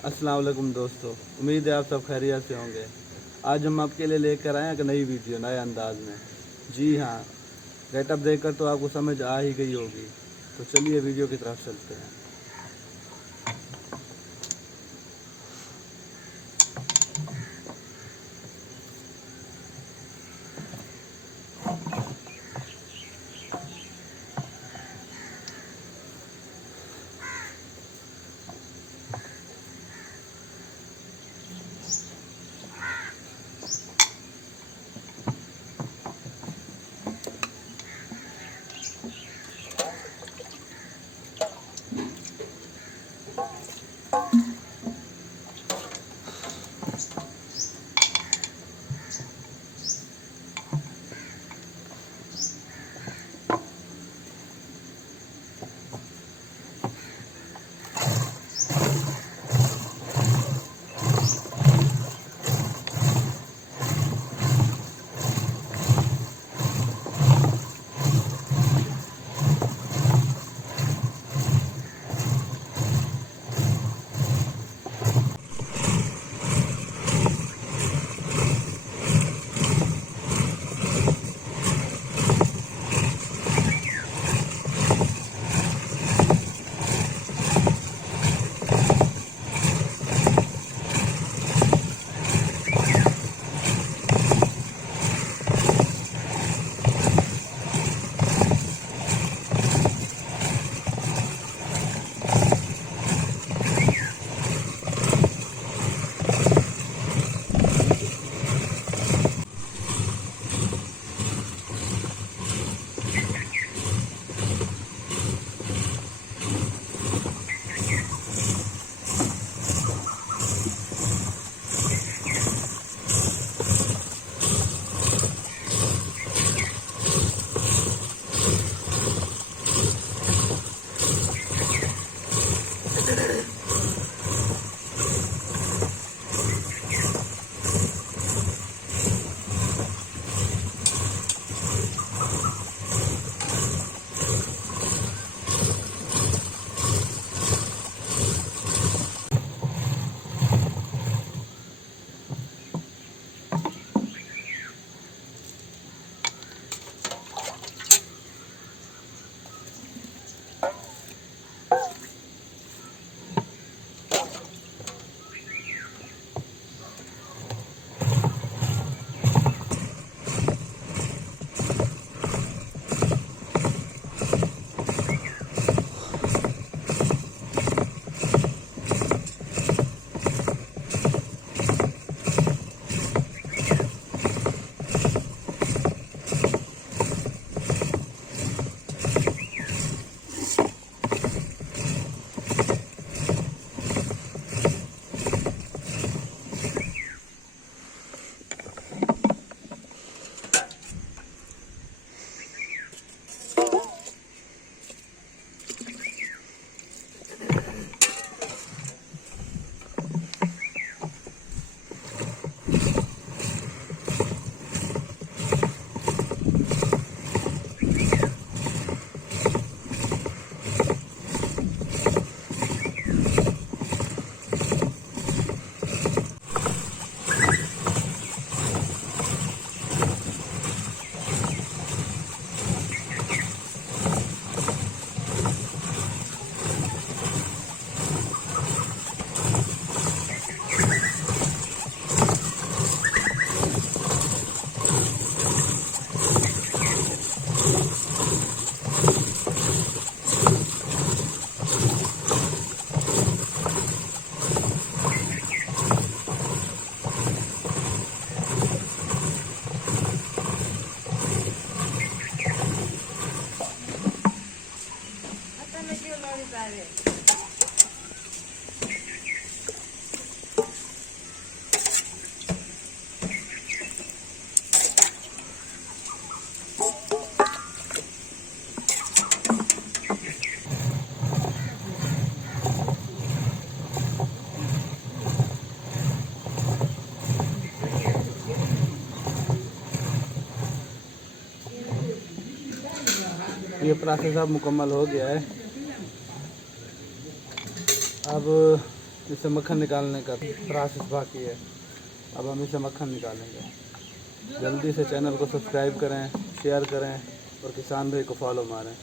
अस्सलाम वालेकुम दोस्तों, उम्मीद है आप सब खैरियत से होंगे। आज हम आपके लिए लेकर आए हैं एक नई वीडियो नए अंदाज में। जी हाँ, गेटअप देखकर तो आपको समझ आ ही गई होगी। तो चलिए वीडियो की तरफ चलते हैं। ये प्रोसेस अब मुकम्मल हो गया है। अब इससे मक्खन निकालने का प्रोसेस बाकी है। अब हम इसे मक्खन निकालेंगे। जल्दी से चैनल को सब्सक्राइब करें, शेयर करें और किसान भाई को फॉलो मारें।